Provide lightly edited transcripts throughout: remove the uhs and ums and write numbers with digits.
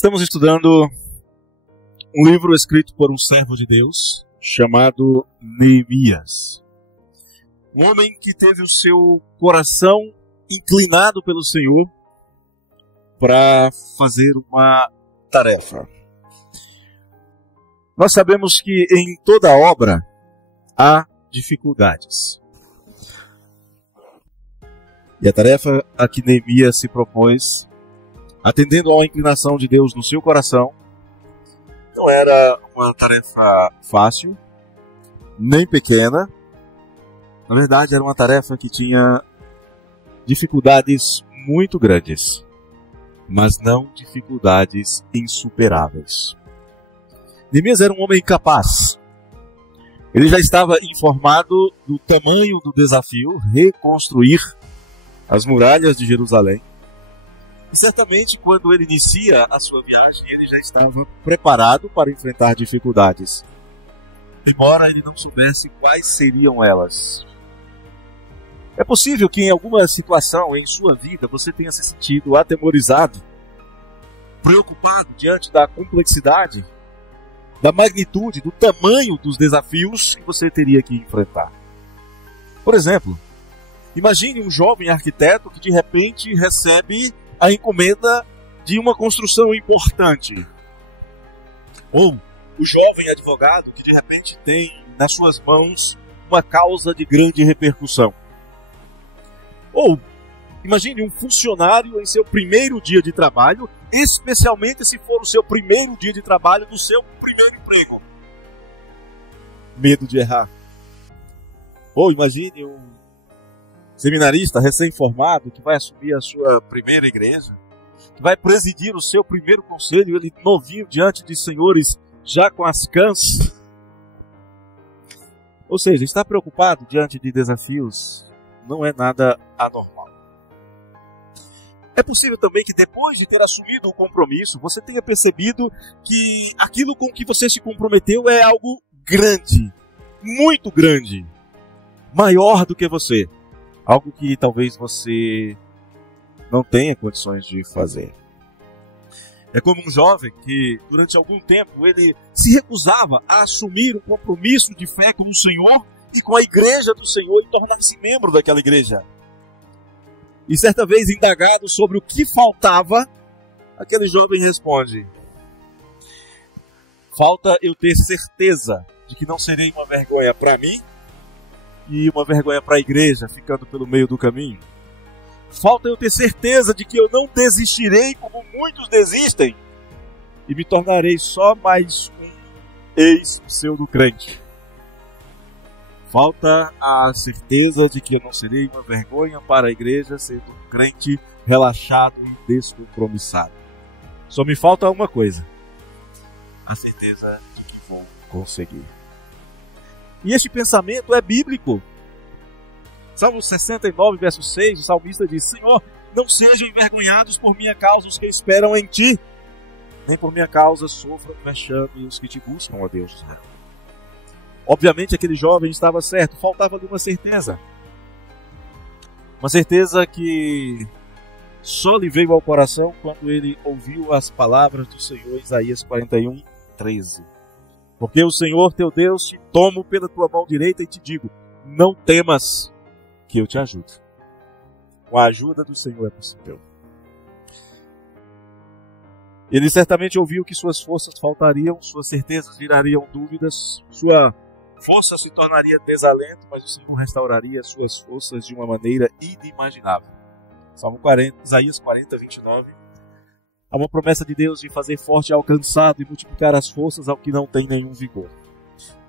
Estamos estudando um livro escrito por um servo de Deus chamado Neemias. Um homem que teve o seu coração inclinado pelo Senhor para fazer uma tarefa. Nós sabemos que em toda obra há dificuldades. E a tarefa a que Neemias se propôs, atendendo à inclinação de Deus no seu coração, não era uma tarefa fácil, nem pequena. Na verdade, era uma tarefa que tinha dificuldades muito grandes, mas não dificuldades insuperáveis. Neemias era um homem capaz. Ele já estava informado do tamanho do desafio, reconstruir as muralhas de Jerusalém. E certamente, quando ele inicia a sua viagem, ele já estava preparado para enfrentar dificuldades, embora ele não soubesse quais seriam elas. É possível que em alguma situação em sua vida você tenha se sentido atemorizado, preocupado diante da complexidade, da magnitude, do tamanho dos desafios que você teria que enfrentar. Por exemplo, imagine um jovem arquiteto que de repente recebe a encomenda de uma construção importante. Ou o jovem advogado que de repente tem nas suas mãos uma causa de grande repercussão. Ou imagine um funcionário em seu primeiro dia de trabalho, especialmente se for o seu primeiro dia de trabalho do seu primeiro emprego. Medo de errar. Ou imagine um seminarista recém-formado que vai assumir a sua primeira igreja, que vai presidir o seu primeiro conselho, ele novinho diante de senhores já com as cãs. Ou seja, estar preocupado diante de desafios não é nada anormal. É possível também que depois de ter assumido o compromisso, você tenha percebido que aquilo com que você se comprometeu é algo grande, muito grande, maior do que você. Algo que talvez você não tenha condições de fazer. É como um jovem que, durante algum tempo, ele se recusava a assumir um compromisso de fé com o Senhor e com a igreja do Senhor e tornar-se membro daquela igreja. E certa vez, indagado sobre o que faltava, aquele jovem responde: falta eu ter certeza de que não serei uma vergonha para mim e uma vergonha para a igreja, ficando pelo meio do caminho. Falta eu ter certeza de que eu não desistirei como muitos desistem e me tornarei só mais um ex-pseudo-crente. Falta a certeza de que eu não serei uma vergonha para a igreja, sendo um crente relaxado e descompromissado. Só me falta uma coisa: a certeza de que vou conseguir. E este pensamento é bíblico. Salmo 69, verso 6, o salmista diz: Senhor, não sejam envergonhados por minha causa os que esperam em Ti, nem por minha causa sofram vexame os que Te buscam, ó Deus de Israel. Obviamente aquele jovem estava certo, faltava-lhe uma certeza. Uma certeza que só lhe veio ao coração quando ele ouviu as palavras do Senhor, Isaías 41, 13. Porque o Senhor teu Deus te tomo pela tua mão direita e te digo: não temas, que eu te ajudo. Com a ajuda do Senhor é possível. Ele certamente ouviu que suas forças faltariam, suas certezas virariam dúvidas, sua força se tornaria desalento, mas o Senhor restauraria suas forças de uma maneira inimaginável. Salmo 40, Isaías 40, 29. Há uma promessa de Deus de fazer forte ao cansado e multiplicar as forças ao que não tem nenhum vigor.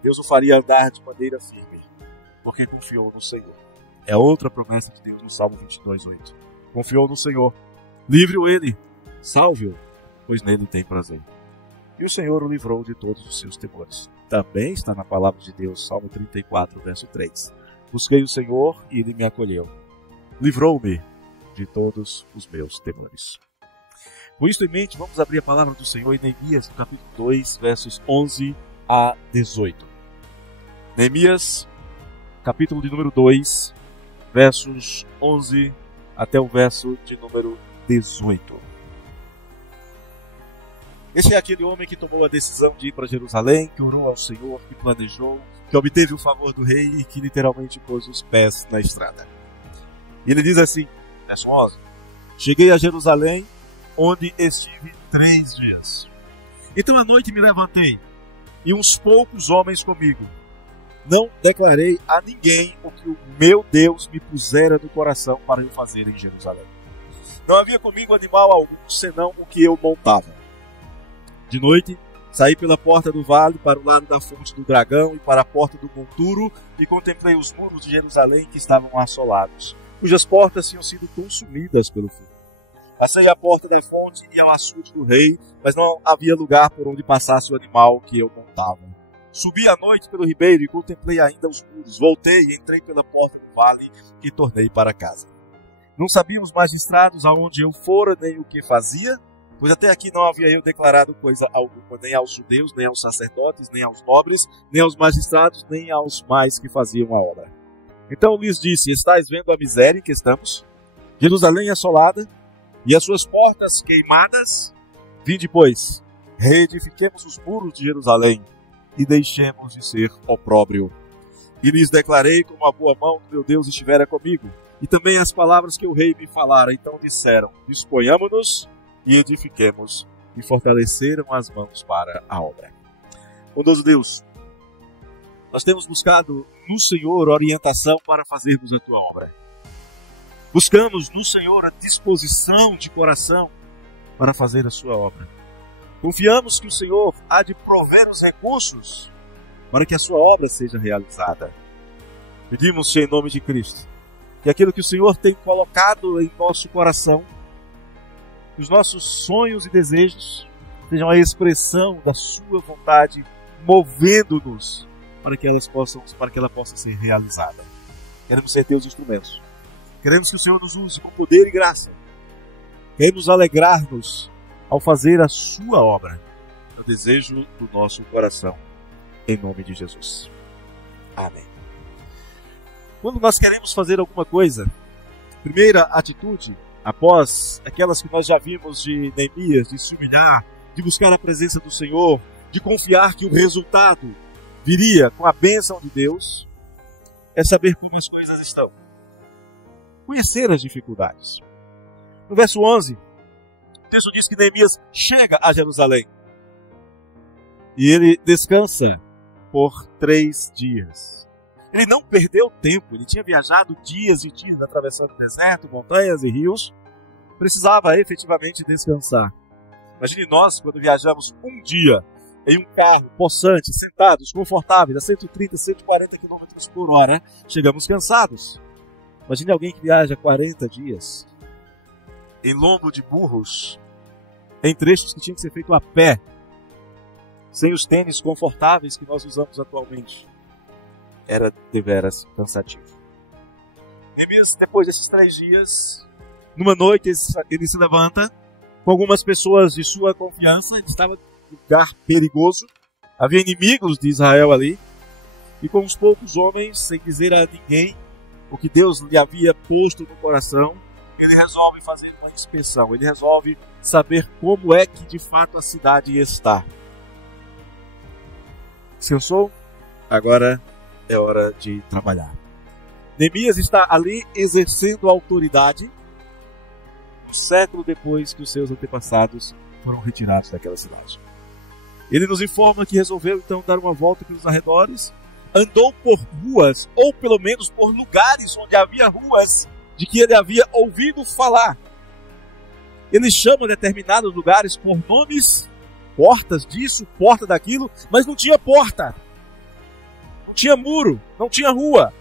Deus o faria andar de maneira firme, porque confiou no Senhor. É outra promessa de Deus no Salmo 22, 8. Confiou no Senhor, livre-o ele, salve-o, pois nele tem prazer. E o Senhor o livrou de todos os seus temores. Também está na palavra de Deus, Salmo 34, verso 3. Busquei o Senhor e ele me acolheu. Livrou-me de todos os meus temores. Com isso em mente, vamos abrir a palavra do Senhor em Neemias, no capítulo 2, versos 11 a 18. Neemias, capítulo de número 2, versos 11 até o verso de número 18. Esse é aquele homem que tomou a decisão de ir para Jerusalém, que orou ao Senhor, que planejou, que obteve o favor do rei e que literalmente pôs os pés na estrada. E ele diz assim, verso 11: cheguei a Jerusalém, onde estive 3 dias. Então à noite me levantei, e uns poucos homens comigo. Não declarei a ninguém o que o meu Deus me pusera no coração para eu fazer em Jerusalém. Não havia comigo animal algum, senão o que eu montava. De noite, saí pela porta do vale para o lado da fonte do dragão e para a porta do monturo e contemplei os muros de Jerusalém que estavam assolados, cujas portas tinham sido consumidas pelo fogo. Passei à porta da fonte e ao açude do rei, mas não havia lugar por onde passasse o animal que eu montava. Subi à noite pelo ribeiro e contemplei ainda os muros. Voltei e entrei pela porta do vale e tornei para casa. Não sabiam os magistrados aonde eu fora nem o que fazia, pois até aqui não havia eu declarado coisa alguma, nem aos judeus, nem aos sacerdotes, nem aos nobres, nem aos magistrados, nem aos mais que faziam a obra. Então lhes disse: estáis vendo a miséria em que estamos? Jerusalém assolada, e as suas portas queimadas? Vinde, pois, reedifiquemos os muros de Jerusalém, e deixemos de ser opróbrio. E lhes declarei como a boa mão do meu Deus estivera comigo, e também as palavras que o rei me falara. Então disseram: disponhamo-nos e edifiquemos, e fortaleceram as mãos para a obra. Bondoso Deus, nós temos buscado no Senhor orientação para fazermos a tua obra. Buscamos no Senhor a disposição de coração para fazer a sua obra. Confiamos que o Senhor há de prover os recursos para que a sua obra seja realizada. Pedimos-te em nome de Cristo que aquilo que o Senhor tem colocado em nosso coração, que os nossos sonhos e desejos sejam a expressão da sua vontade, movendo-nos para que ela possa ser realizada. Queremos ser teus instrumentos. Queremos que o Senhor nos use com poder e graça. Queremos alegrar-nos ao fazer a sua obra, no desejo do nosso coração, em nome de Jesus. Amém. Quando nós queremos fazer alguma coisa, primeira atitude, após aquelas que nós já vimos de Neemias, de se humilhar, de buscar a presença do Senhor, de confiar que o resultado viria com a bênção de Deus, é saber como as coisas estão. Conhecer as dificuldades. No verso 11, o texto diz que Neemias chega a Jerusalém. E ele descansa por 3 dias. Ele não perdeu tempo, ele tinha viajado dias e dias atravessando o deserto, montanhas e rios. Precisava efetivamente descansar. Imagine nós quando viajamos um dia em um carro possante, sentados, confortáveis, a 130, 140 km por hora, chegamos cansados. Imagine alguém que viaja 40 dias em lombo de burros, em trechos que tinham que ser feito a pé, sem os tênis confortáveis que nós usamos atualmente. Era deveras cansativo. Neemias, depois desses 3 dias, numa noite ele se levanta com algumas pessoas de sua confiança. Ele estava em um lugar perigoso, havia inimigos de Israel ali, e com uns poucos homens, sem dizer a ninguém o que Deus lhe havia posto no coração, ele resolve fazer uma inspeção, ele resolve saber como é que de fato a cidade está. Descansou? Agora é hora de trabalhar. Neemias está ali exercendo a autoridade um século depois que os seus antepassados foram retirados daquela cidade. Ele nos informa que resolveu então dar uma volta pelos arredores, andou por ruas, ou pelo menos por lugares onde havia ruas de que ele havia ouvido falar. Ele chama determinados lugares por nomes, portas disso, porta daquilo, mas não tinha porta. Não tinha muro, não tinha rua.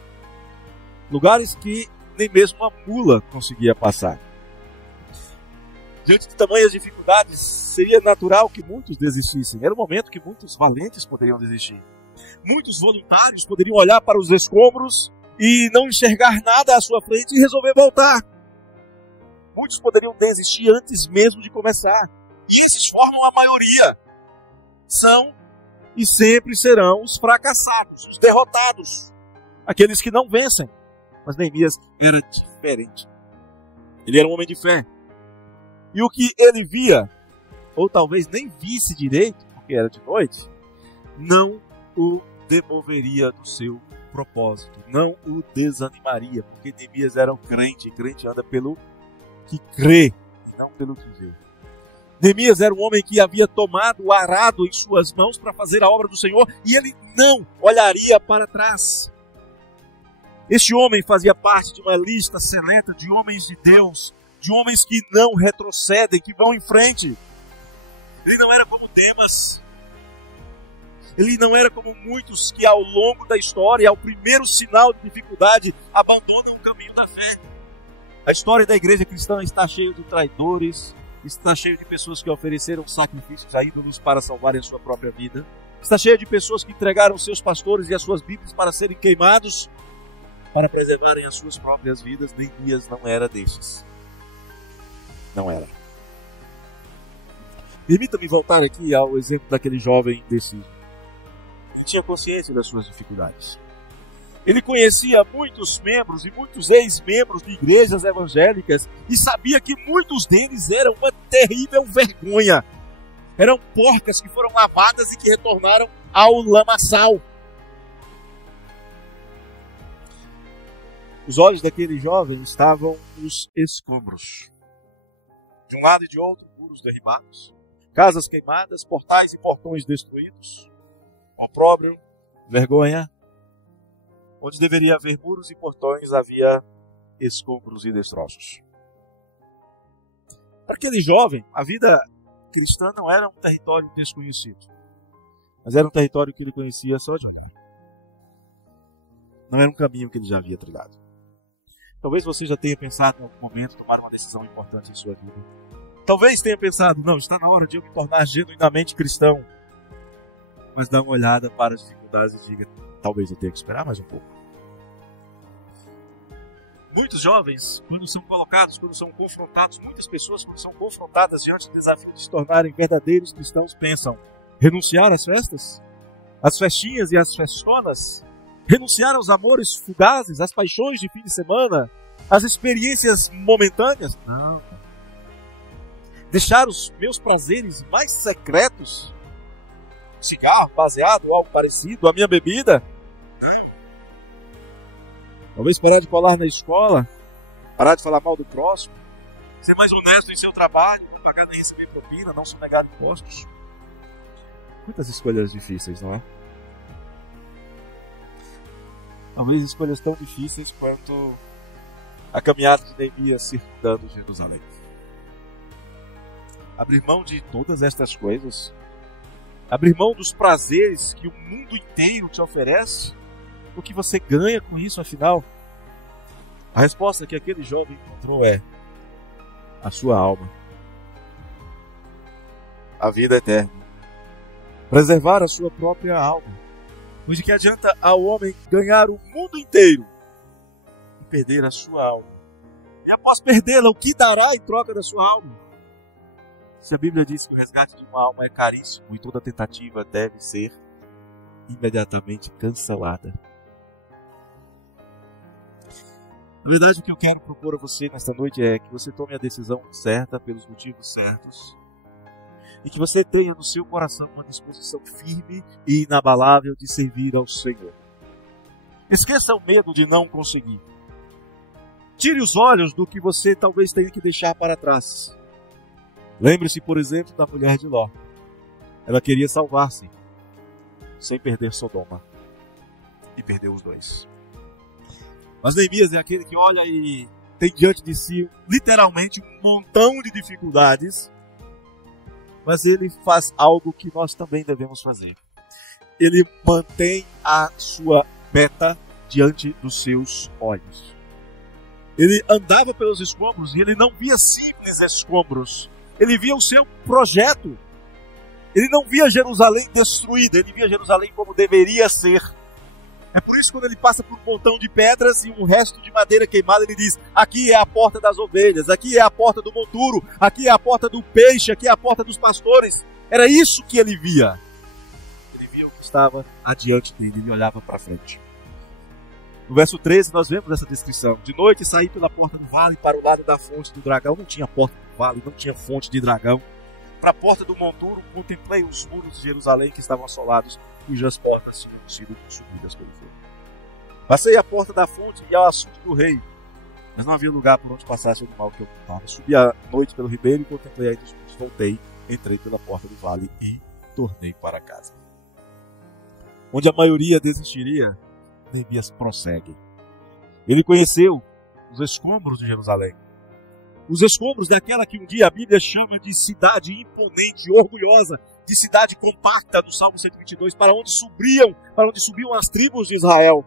Lugares que nem mesmo uma mula conseguia passar. Diante de tamanhas dificuldades, seria natural que muitos desistissem. Era o momento que muitos valentes poderiam desistir. Muitos voluntários poderiam olhar para os escombros e não enxergar nada à sua frente e resolver voltar. Muitos poderiam desistir antes mesmo de começar. E esses formam a maioria. São e sempre serão os fracassados, os derrotados, aqueles que não vencem. Mas Neemias era diferente. Ele era um homem de fé. E o que ele via ou talvez nem visse direito, porque era de noite, não o demoveria do seu propósito, não o desanimaria, porque Neemias era um crente, e crente anda pelo que crê, não pelo que vê. Neemias era um homem que havia tomado o arado em suas mãos para fazer a obra do Senhor, e ele não olharia para trás. Este homem fazia parte de uma lista seleta de homens de Deus, de homens que não retrocedem, que vão em frente. Ele não era como Demas. Ele não era como muitos que ao longo da história, ao primeiro sinal de dificuldade, abandonam o caminho da fé. A história da igreja cristã está cheia de traidores, está cheia de pessoas que ofereceram sacrifícios a ídolos para salvarem a sua própria vida. Está cheia de pessoas que entregaram seus pastores e as suas bíblias para serem queimados, para preservarem as suas próprias vidas. Neemias não era destes. Não era. Permita-me voltar aqui ao exemplo daquele jovem indeciso, que tinha consciência das suas dificuldades. Ele conhecia muitos membros e muitos ex-membros de igrejas evangélicas e sabia que muitos deles eram uma terrível vergonha. Eram porcas que foram lavadas e que retornaram ao lamaçal. Os olhos daquele jovem estavam nos escombros. De um lado e de outro, muros derribados, casas queimadas, portais e portões destruídos, opróbrio, vergonha. Onde deveria haver muros e portões, havia escombros e destroços. Para aquele jovem, a vida cristã não era um território desconhecido, mas era um território que ele conhecia só de olhar. Não era um caminho que ele já havia trilhado. Talvez você já tenha pensado em algum momento tomar uma decisão importante em sua vida. Talvez tenha pensado, não, está na hora de eu me tornar genuinamente cristão. Mas dá uma olhada para as dificuldades e diga, talvez eu tenha que esperar mais um pouco. Muitos jovens, quando são colocados, quando são confrontados, muitas pessoas, quando são confrontadas diante do desafio de se tornarem verdadeiros cristãos, pensam, renunciar às festas? Às festinhas e às festonas? Renunciar aos amores fugazes, às paixões de fim de semana, às experiências momentâneas? Não. Deixar os meus prazeres mais secretos? Cigarro, baseado ou algo parecido, a minha bebida? Talvez parar de colar na escola, parar de falar mal do próximo, ser mais honesto em seu trabalho, não pagar nem receber propina, não sonegar impostos. Muitas escolhas difíceis, não é? Talvez escolhas tão difíceis quanto a caminhada de Neemias circundando Jerusalém. Abrir mão de todas estas coisas, abrir mão dos prazeres que o mundo inteiro te oferece, o que você ganha com isso, afinal? A resposta que aquele jovem encontrou é a sua alma, a vida eterna, preservar a sua própria alma. Pois de que adianta ao homem ganhar o mundo inteiro e perder a sua alma? E após perdê-la, o que dará em troca da sua alma? Se a Bíblia diz que o resgate de uma alma é caríssimo e toda tentativa deve ser imediatamente cancelada. Na verdade, o que eu quero propor a você nesta noite é que você tome a decisão certa pelos motivos certos e que você tenha no seu coração uma disposição firme e inabalável de servir ao Senhor. Esqueça o medo de não conseguir. Tire os olhos do que você talvez tenha que deixar para trás. Lembre-se, por exemplo, da mulher de Ló. Ela queria salvar-se sem perder Sodoma. E perdeu os dois. Mas Neemias é aquele que olha e tem diante de si, literalmente, um montão de dificuldades. Mas ele faz algo que nós também devemos fazer. Ele mantém a sua meta diante dos seus olhos. Ele andava pelos escombros e ele não via simples escombros. Ele via o seu projeto. Ele não via Jerusalém destruída, ele via Jerusalém como deveria ser. É por isso que quando ele passa por um montão de pedras e um resto de madeira queimada, ele diz, aqui é a porta das ovelhas, aqui é a porta do monturo, aqui é a porta do peixe, aqui é a porta dos pastores. Era isso que ele via. Ele via o que estava adiante dele, ele olhava para frente. No verso 13 nós vemos essa descrição. De noite saí pela porta do vale para o lado da fonte do dragão. Não tinha porta do vale, não tinha fonte de dragão. para a porta do monturo, contemplei os muros de Jerusalém que estavam assolados, cujas portas tinham sido consumidas pelo fogo. Passei a porta da fonte e ao açude do rei, mas não havia lugar por onde passasse o animal que eu ocupava. Subi à noite pelo ribeiro e contemplei ainda os muros. Voltei, entrei pela porta do vale e tornei para casa. Onde a maioria desistiria, Neemias prossegue. Ele conheceu os escombros de Jerusalém. Os escombros daquela que um dia a Bíblia chama de cidade imponente, orgulhosa, de cidade compacta, no Salmo 122, para onde subiam as tribos de Israel,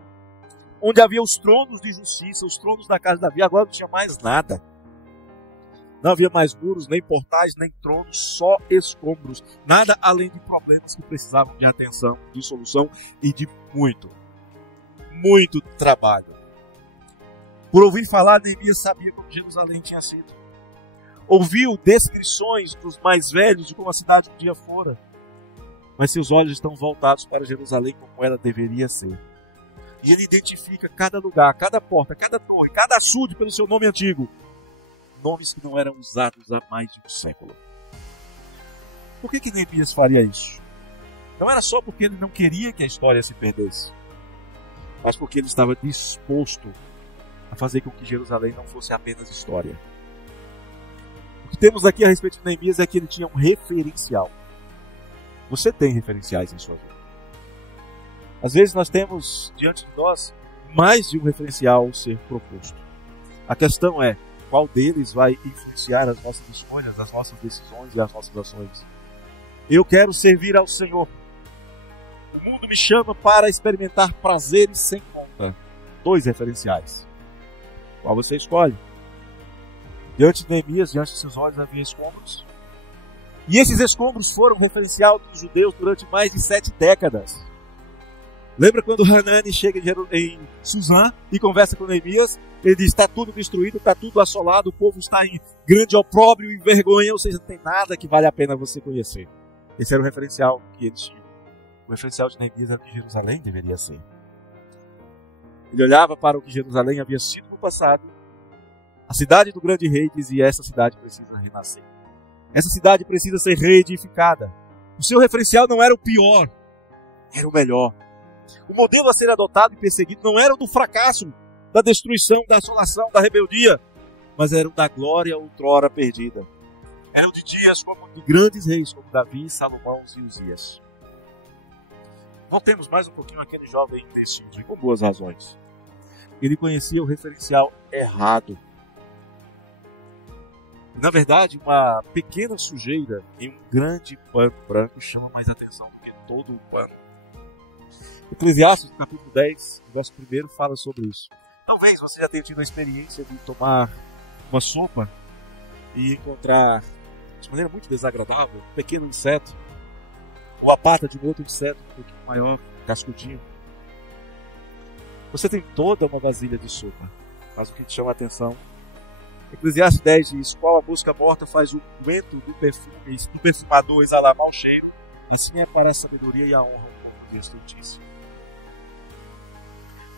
onde havia os tronos de justiça, os tronos da casa de Davi. Agora não tinha mais nada. Não havia mais muros, nem portais, nem tronos, só escombros. Nada além de problemas que precisavam de atenção, de solução e de muito trabalho. Por ouvir falar, Neemias sabia como Jerusalém tinha sido. Ouviu descrições dos mais velhos de como a cidade um dia fora. Mas seus olhos estão voltados para Jerusalém como ela deveria ser. E ele identifica cada lugar, cada porta, cada torre, cada açude pelo seu nome antigo. Nomes que não eram usados há mais de um século. Por que Neemias faria isso? Não era só porque ele não queria que a história se perdesse, mas porque ele estava disposto a fazer com que Jerusalém não fosse apenas história. O que temos aqui a respeito de Neemias é que ele tinha um referencial. Você tem referenciais em sua vida. Às vezes nós temos diante de nós mais de um referencial ser proposto. A questão é, qual deles vai influenciar as nossas escolhas, as nossas decisões e as nossas ações? Eu quero servir ao Senhor. O mundo me chama para experimentar prazeres sem conta. 2 referenciais. Qual você escolhe? Diante de Neemias, diante de seus olhos, havia escombros. E esses escombros foram referencial dos judeus durante mais de 7 décadas. Lembra quando Hanani chega em Suzã e conversa com Neemias? Ele diz, está tudo destruído, está tudo assolado, o povo está em grande opróbrio e vergonha, ou seja, não tem nada que vale a pena você conhecer. Esse era o referencial que eles tinham. O referencial de Neemias era o que Jerusalém deveria ser. Ele olhava para o que Jerusalém havia sido no passado. A cidade do grande rei dizia, essa cidade precisa renascer. Essa cidade precisa ser reedificada. O seu referencial não era o pior, era o melhor. O modelo a ser adotado e perseguido não era o do fracasso, da destruição, da assolação, da rebeldia, mas era o da glória outrora perdida. Era o de dias como de grandes reis, como Davi, Salomão e Uzias. Voltemos mais um pouquinho àquele jovem indeciso, e com boas razões. Ele conhecia o referencial errado. Na verdade, uma pequena sujeira em um grande pano branco chama mais atenção do que todo o pano. Eclesiastes, no capítulo 10, o verso 1, fala sobre isso. Talvez você já tenha tido a experiência de tomar uma sopa e encontrar, de maneira muito desagradável, um pequeno inseto, ou a pata de um outro inseto um pouquinho maior, cascudinho. Você tem toda uma vasilha de sopa, mas o que te chama a atenção? Eclesiastes 10 diz, qual a mosca morta faz o vento do perfumador exalar mau cheiro, assim é para a sabedoria e a honra de estultícia.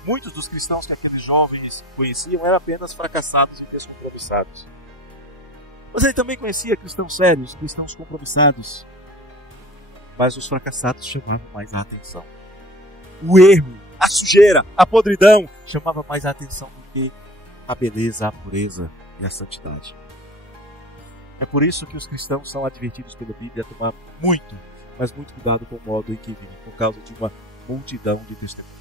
Muitos dos cristãos que aqueles jovens conheciam eram apenas fracassados e descompromissados. Mas ele também conhecia cristãos sérios, cristãos compromissados. Mas os fracassados chamavam mais a atenção. O erro, a sujeira, a podridão chamava mais a atenção do que a beleza, a pureza e a santidade. É por isso que os cristãos são advertidos pela Bíblia a tomar muito, mas muito cuidado com o modo em que vivem, por causa de uma multidão de testemunhas.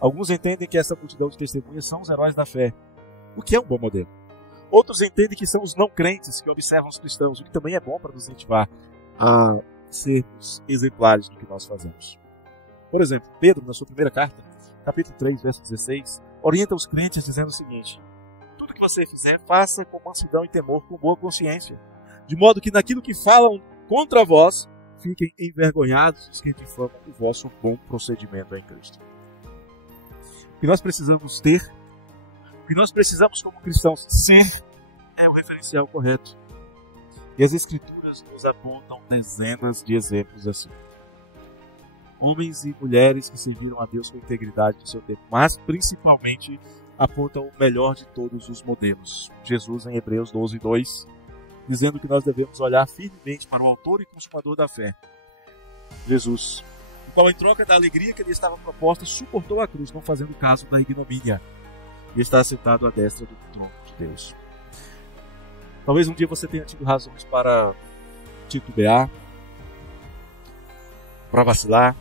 Alguns entendem que essa multidão de testemunhas são os heróis da fé, o que é um bom modelo. Outros entendem que são os não crentes que observam os cristãos, o que também é bom para nos incentivar a sermos exemplares do que nós fazemos. Por exemplo, Pedro, na sua primeira carta, capítulo 3, verso 16, orienta os crentes dizendo o seguinte: tudo que você fizer, faça com mansidão e temor, com boa consciência, de modo que naquilo que falam contra vós, fiquem envergonhados os que difamam o vosso bom procedimento em Cristo. O que nós precisamos ter, o que nós precisamos como cristãos ser, é o referencial correto. E as Escrituras nos apontam dezenas de exemplos assim. Homens e mulheres que serviram a Deus com integridade no seu tempo, mas principalmente apontam o melhor de todos os modelos. Jesus, em Hebreus 12:2, dizendo que nós devemos olhar firmemente para o autor e consumador da fé, Jesus, o qual, em troca da alegria que lhe estava proposta, suportou a cruz, não fazendo caso da ignomínia, e está sentado à destra do trono de Deus. Talvez um dia você tenha tido razões para titubear, para vacilar,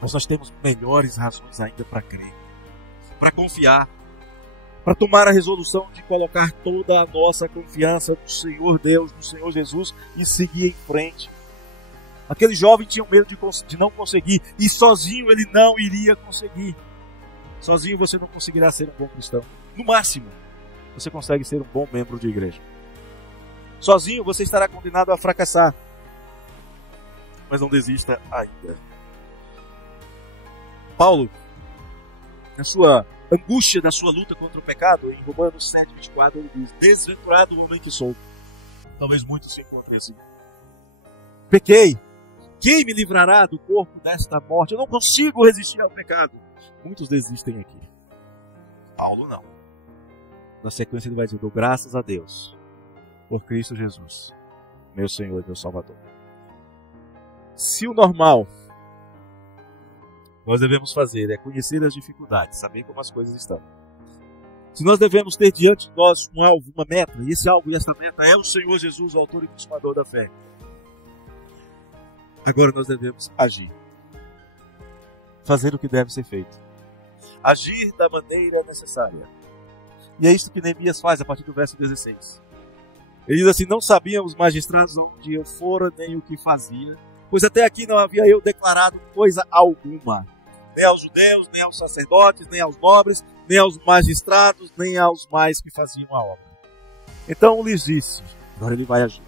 mas nós temos melhores razões ainda para crer, para confiar, para tomar a resolução de colocar toda a nossa confiança no Senhor Deus, no Senhor Jesus, e seguir em frente. Aquele jovem tinha medo de não conseguir, e sozinho ele não iria conseguir. Sozinho você não conseguirá ser um bom cristão. No máximo, você consegue ser um bom membro de igreja. Sozinho você estará condenado a fracassar. Mas não desista ainda. Paulo, na sua angústia da sua luta contra o pecado, em Romanos 7:24, ele diz: desventurado o homem que sou. Talvez muitos se encontrem assim. Pequei. Quem me livrará do corpo desta morte? Eu não consigo resistir ao pecado. Muitos desistem aqui. Paulo não. Na sequência ele vai dizer: dou graças a Deus por Cristo Jesus, meu Senhor e meu Salvador. Se o normal nós devemos fazer é conhecer as dificuldades, saber como as coisas estão. Se nós devemos ter diante de nós um alvo, uma meta, e esse alvo e essa meta é o Senhor Jesus, o autor e consumador da fé, agora nós devemos agir. Fazer o que deve ser feito. Agir da maneira necessária. E é isso que Neemias faz a partir do verso 16. Ele diz assim: não sabiam os magistrados onde eu fora, nem o que fazia, pois até aqui não havia eu declarado coisa alguma, nem aos judeus, nem aos sacerdotes, nem aos nobres, nem aos magistrados, nem aos mais que faziam a obra. Então lhes disse, agora ele vai agir: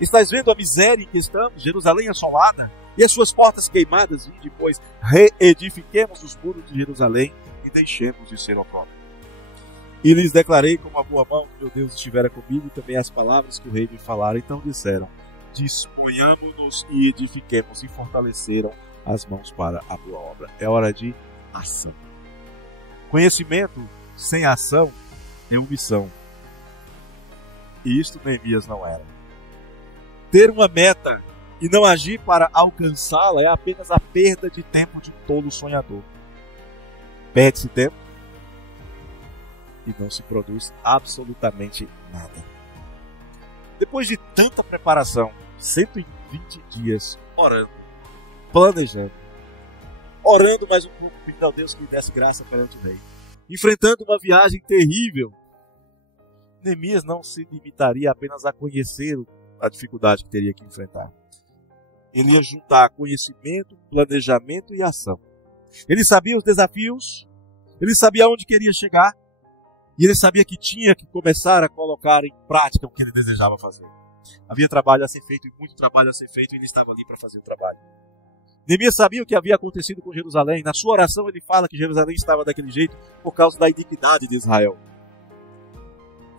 estáis vendo a miséria em que estamos, Jerusalém assolada, e as suas portas queimadas, e depois reedifiquemos os muros de Jerusalém e deixemos de ser opróbrio. E lhes declarei como a boa mão que meu Deus estivera comigo, e também as palavras que o rei me falara. Então disseram: disponhamos-nos e edifiquemos, e fortaleceram as mãos para a boa obra. É hora de ação. Conhecimento sem ação é omissão. E isto Neemias não era. Ter uma meta e não agir para alcançá-la é apenas a perda de tempo de um tolo sonhador. Perde-se tempo e não se produz absolutamente nada. Depois de tanta preparação, 120 dias orando, planejando, orando mais um pouco, pedindo a Deus que lhe desse graça perante o rei, enfrentando uma viagem terrível, Neemias não se limitaria apenas a conhecer a dificuldade que teria que enfrentar. Ele ia juntar conhecimento, planejamento e ação. Ele sabia os desafios, ele sabia onde queria chegar, e ele sabia que tinha que começar a colocar em prática o que ele desejava fazer. Havia trabalho a ser feito, e muito trabalho a ser feito, e ele estava ali para fazer o trabalho. Neemias sabia o que havia acontecido com Jerusalém. Na sua oração ele fala que Jerusalém estava daquele jeito por causa da iniquidade de Israel.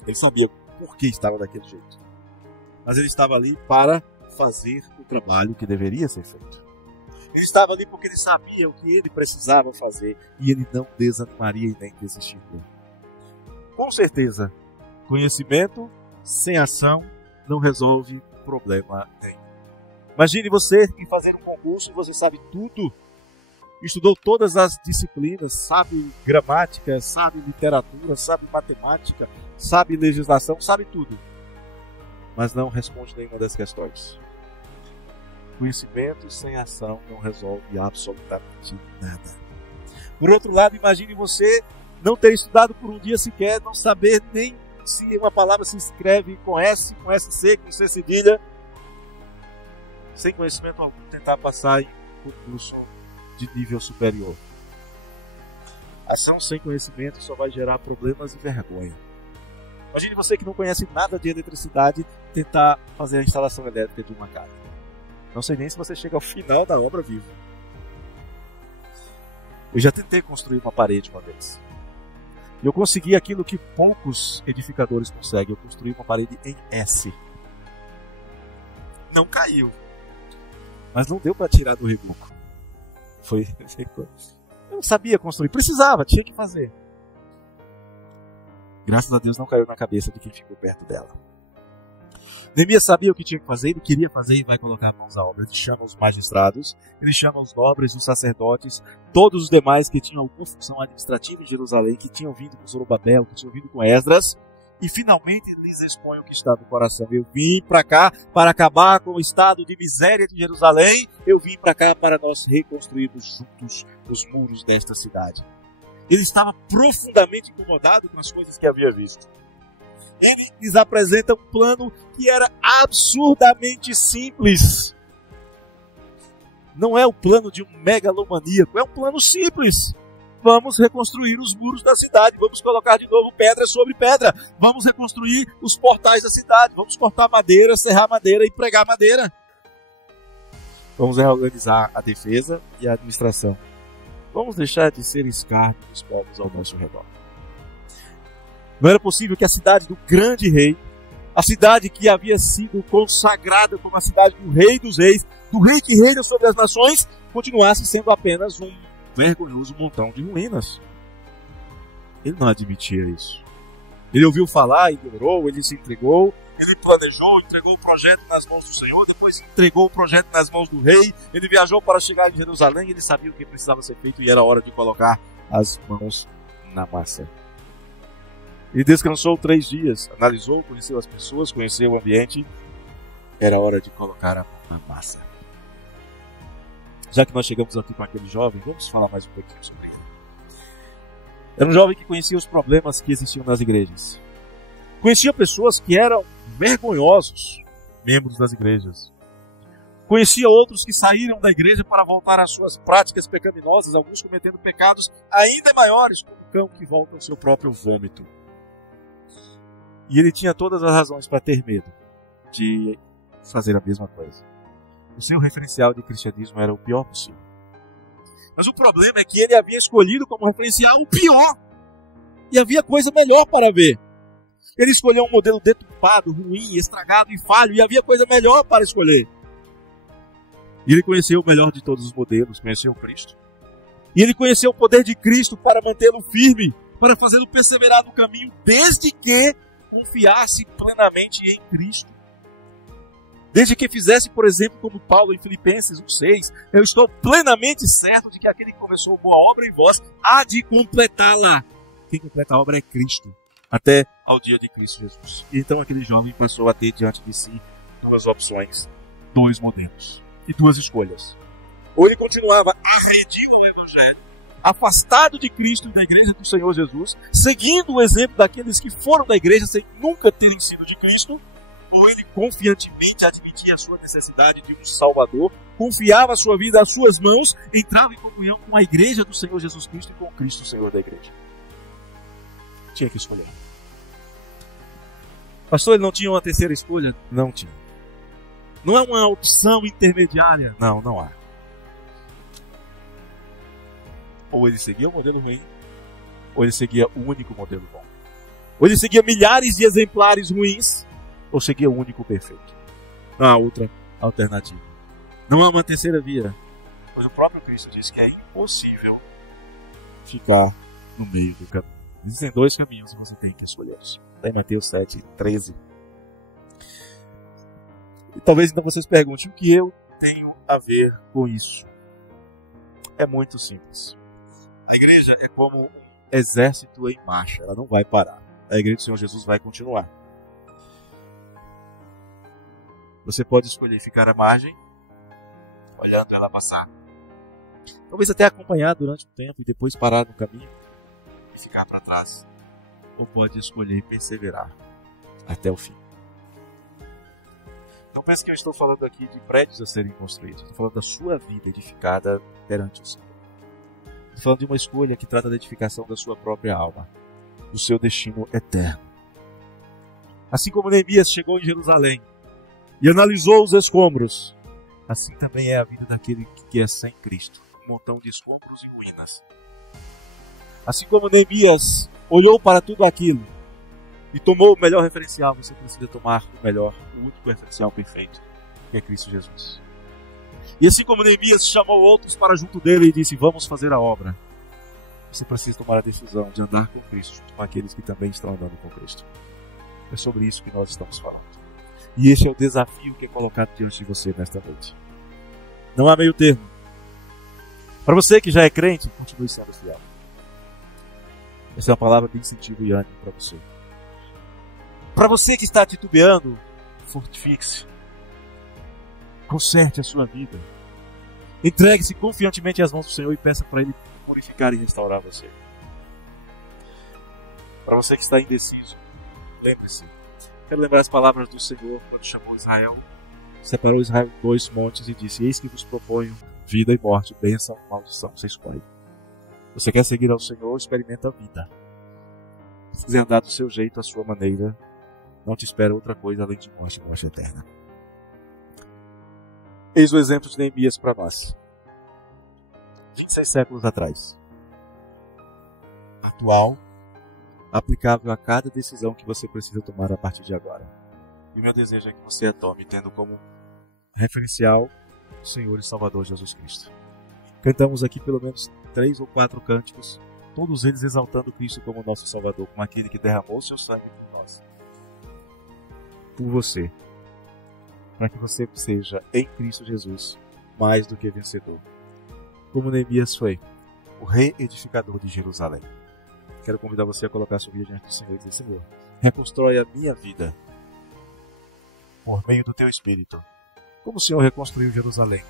Ele sabia por que estava daquele jeito. Mas ele estava ali para fazer o trabalho que deveria ser feito. Ele estava ali porque ele sabia o que ele precisava fazer, e ele não desanimaria e nem desistiria. Com certeza, conhecimento sem ação não resolve problema nenhum. Imagine você em fazer um concurso e você sabe tudo, estudou todas as disciplinas, sabe gramática, sabe literatura, sabe matemática, sabe legislação, sabe tudo, mas não responde nenhuma das questões. Conhecimento sem ação não resolve absolutamente nada. Por outro lado, imagine você não ter estudado por um dia sequer, não saber nem se uma palavra se escreve com S, com SC, com C cedilha, sem conhecimento algum, tentar passar em concurso de nível superior. Ação sem conhecimento só vai gerar problemas e vergonha. Imagine você que não conhece nada de eletricidade tentar fazer a instalação elétrica de uma casa. Não sei nem se você chega ao final da obra vivo. Eu já tentei construir uma parede uma vez. E eu consegui aquilo que poucos edificadores conseguem. Eu construí uma parede em S. Não caiu. Mas não deu para tirar do reboco. Eu não sabia construir. Precisava, tinha que fazer. Graças a Deus não caiu na cabeça de quem ficou perto dela. Neemias sabia o que tinha que fazer, ele queria fazer e vai colocar mãos à obra. Ele chama os magistrados, ele chama os nobres, os sacerdotes, todos os demais que tinham alguma função administrativa em Jerusalém, que tinham vindo com Zorobabel, que tinham vindo com Esdras, e finalmente lhes expõe o que está no coração. Eu vim para cá para acabar com o estado de miséria de Jerusalém, eu vim para cá para nós reconstruirmos juntos os muros desta cidade. Ele estava profundamente incomodado com as coisas que havia visto. Ele lhes apresenta um plano que era absurdamente simples. Não é o plano de um megalomaníaco, é um plano simples. Vamos reconstruir os muros da cidade, vamos colocar de novo pedra sobre pedra, vamos reconstruir os portais da cidade, vamos cortar madeira, serrar madeira e pregar madeira. Vamos reorganizar a defesa e a administração. Vamos deixar de ser escárnio dos povos ao nosso redor. Não era possível que a cidade do grande rei, a cidade que havia sido consagrada como a cidade do rei dos reis, do rei que reina sobre as nações, continuasse sendo apenas um vergonhoso montão de ruínas. Ele não admitia isso. Ele ouviu falar, ignorou, ele se entregou, ele planejou, entregou o projeto nas mãos do Senhor, depois entregou o projeto nas mãos do rei, ele viajou para chegar em Jerusalém, ele sabia o que precisava ser feito e era hora de colocar as mãos na massa. Ele descansou 3 dias, analisou, conheceu as pessoas, conheceu o ambiente. Era hora de colocar a mão na massa. Já que nós chegamos aqui com aquele jovem, vamos falar mais um pouquinho sobre ele. Era um jovem que conhecia os problemas que existiam nas igrejas. Conhecia pessoas que eram vergonhosos, membros das igrejas. Conhecia outros que saíram da igreja para voltar às suas práticas pecaminosas, alguns cometendo pecados ainda maiores, como o cão que volta ao seu próprio vômito. E ele tinha todas as razões para ter medo de fazer a mesma coisa. O seu referencial de cristianismo era o pior possível. Mas o problema é que ele havia escolhido como referencial o pior. E havia coisa melhor para ver. Ele escolheu um modelo deturpado, ruim, estragado e falho, e havia coisa melhor para escolher. E ele conheceu o melhor de todos os modelos, conheceu Cristo. E ele conheceu o poder de Cristo para mantê-lo firme, para fazê-lo perseverar no caminho, desde que confiasse plenamente em Cristo. Desde que fizesse, por exemplo, como Paulo em Filipenses 1,6, eu estou plenamente certo de que aquele que começou boa obra em vós há de completá-la. Quem completa a obra é Cristo, até ao dia de Cristo Jesus. E então aquele jovem passou a ter diante de si 2 opções, 2 modelos e 2 escolhas. Ou ele continuava arredio ao Evangelho, afastado de Cristo e da igreja do Senhor Jesus, seguindo o exemplo daqueles que foram da igreja sem nunca terem sido de Cristo, ou ele confiantemente admitia a sua necessidade de um Salvador, confiava a sua vida às suas mãos, entrava em comunhão com a igreja do Senhor Jesus Cristo e com Cristo, o Senhor da igreja. Tinha que escolher. Pastor, ele não tinha uma terceira escolha? Não tinha. Não é uma opção intermediária? Não, não há. Ou ele seguia o modelo ruim, ou ele seguia o único modelo bom. Ou ele seguia milhares de exemplares ruins, ou seguia o único perfeito. Não há outra alternativa. Não há uma terceira via. Pois o próprio Cristo disse que é impossível ficar no meio do caminho. Existem 2 caminhos e você tem que escolhê-los. Está em Mateus 7:13. E talvez então vocês perguntem, o que eu tenho a ver com isso? É muito simples. A igreja é como um exército em marcha, ela não vai parar. A igreja do Senhor Jesus vai continuar. Você pode escolher ficar à margem, olhando ela passar. Talvez até acompanhar durante um tempo e depois parar no caminho e ficar para trás. Ou pode escolher perseverar até o fim. Não pense que eu estou falando aqui de prédios a serem construídos. Estou falando da sua vida edificada perante o Senhor. Estou falando de uma escolha que trata da edificação da sua própria alma, do seu destino eterno. Assim como Neemias chegou em Jerusalém e analisou os escombros, assim também é a vida daquele que é sem Cristo, um montão de escombros e ruínas. Assim como Neemias olhou para tudo aquilo e tomou o melhor referencial, você precisa tomar o melhor, o único referencial perfeito, que é Cristo Jesus. E assim como Neemias chamou outros para junto dele e disse, vamos fazer a obra, você precisa tomar a decisão de andar com Cristo, junto com aqueles que também estão andando com Cristo. É sobre isso que nós estamos falando. E este é o desafio que é colocado diante de você nesta noite. Não há meio termo. Para você que já é crente, continue sendo fiel. Essa é uma palavra de incentivo e ânimo para você. Para você que está titubeando, fortifique-se. Conserte a sua vida. Entregue-se confiantemente às mãos do Senhor e peça para Ele purificar e restaurar você. Para você que está indeciso, lembre-se. Quero lembrar as palavras do Senhor quando chamou Israel. Separou Israel em 2 montes e disse: eis que vos proponho vida e morte, bênção e maldição. Você escolhe. Você quer seguir ao Senhor, experimenta a vida. Se quiser andar do seu jeito, à sua maneira, não te espera outra coisa além de morte e morte eterna. Eis o exemplo de Neemias para nós. 26 séculos atrás. Atual, aplicável a cada decisão que você precisa tomar a partir de agora. E o meu desejo é que você a tome tendo como referencial o Senhor e Salvador Jesus Cristo. Cantamos aqui pelo menos 3 ou 4 cânticos, todos eles exaltando Cristo como nosso Salvador, como aquele que derramou seu sangue por nós. Por você. Para que você seja, em Cristo Jesus, mais do que vencedor. Como Neemias foi, o reedificador de Jerusalém. Quero convidar você a colocar sua vida diante do Senhor e dizer: Senhor, reconstrói a minha vida por meio do Teu Espírito, como o Senhor reconstruiu Jerusalém,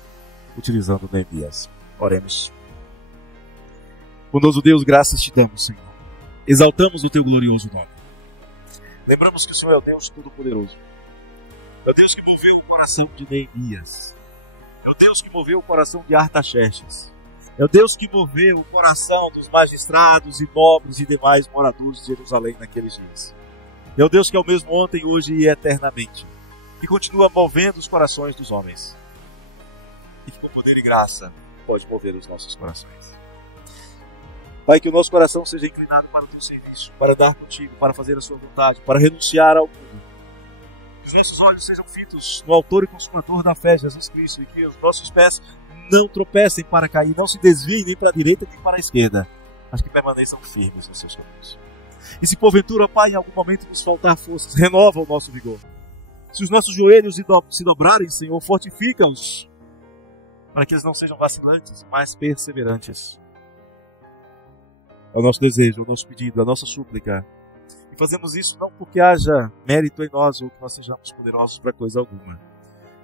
utilizando Neemias. Oremos. Bondoso Deus, graças te damos, Senhor. Exaltamos o Teu glorioso nome. Lembramos que o Senhor é o Deus Todo-Poderoso. É o Deus que moveu o coração de Neemias. É o Deus que moveu o coração de Artaxerxes. É o Deus que moveu o coração dos magistrados e nobres e demais moradores de Jerusalém naqueles dias. É o Deus que é o mesmo ontem, hoje e eternamente. Que continua movendo os corações dos homens. E que com poder e graça pode mover os nossos corações. Pai, que o nosso coração seja inclinado para o Teu serviço, para andar contigo, para fazer a Sua vontade, para renunciar ao mundo. Que os nossos olhos sejam fitos no autor e consumador da fé, Jesus Cristo, e que os nossos pés não tropecem para cair, não se desviem nem para a direita nem para a esquerda, mas que permaneçam firmes nos seus caminhos. E se porventura, Pai, em algum momento nos faltar forças, renova o nosso vigor. Se os nossos joelhos se dobrarem, Senhor, fortifica-os, para que eles não sejam vacilantes, mas perseverantes. É o nosso desejo, é o nosso pedido, a nossa súplica. E fazemos isso não porque haja mérito em nós ou que nós sejamos poderosos para coisa alguma,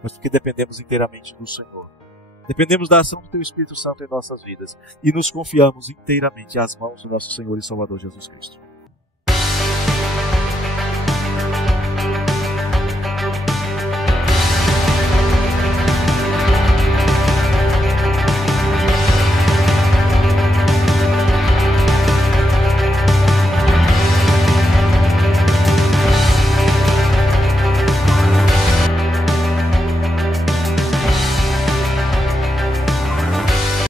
mas porque dependemos inteiramente do Senhor. Dependemos da ação do Teu Espírito Santo em nossas vidas e nos confiamos inteiramente às mãos do nosso Senhor e Salvador Jesus Cristo.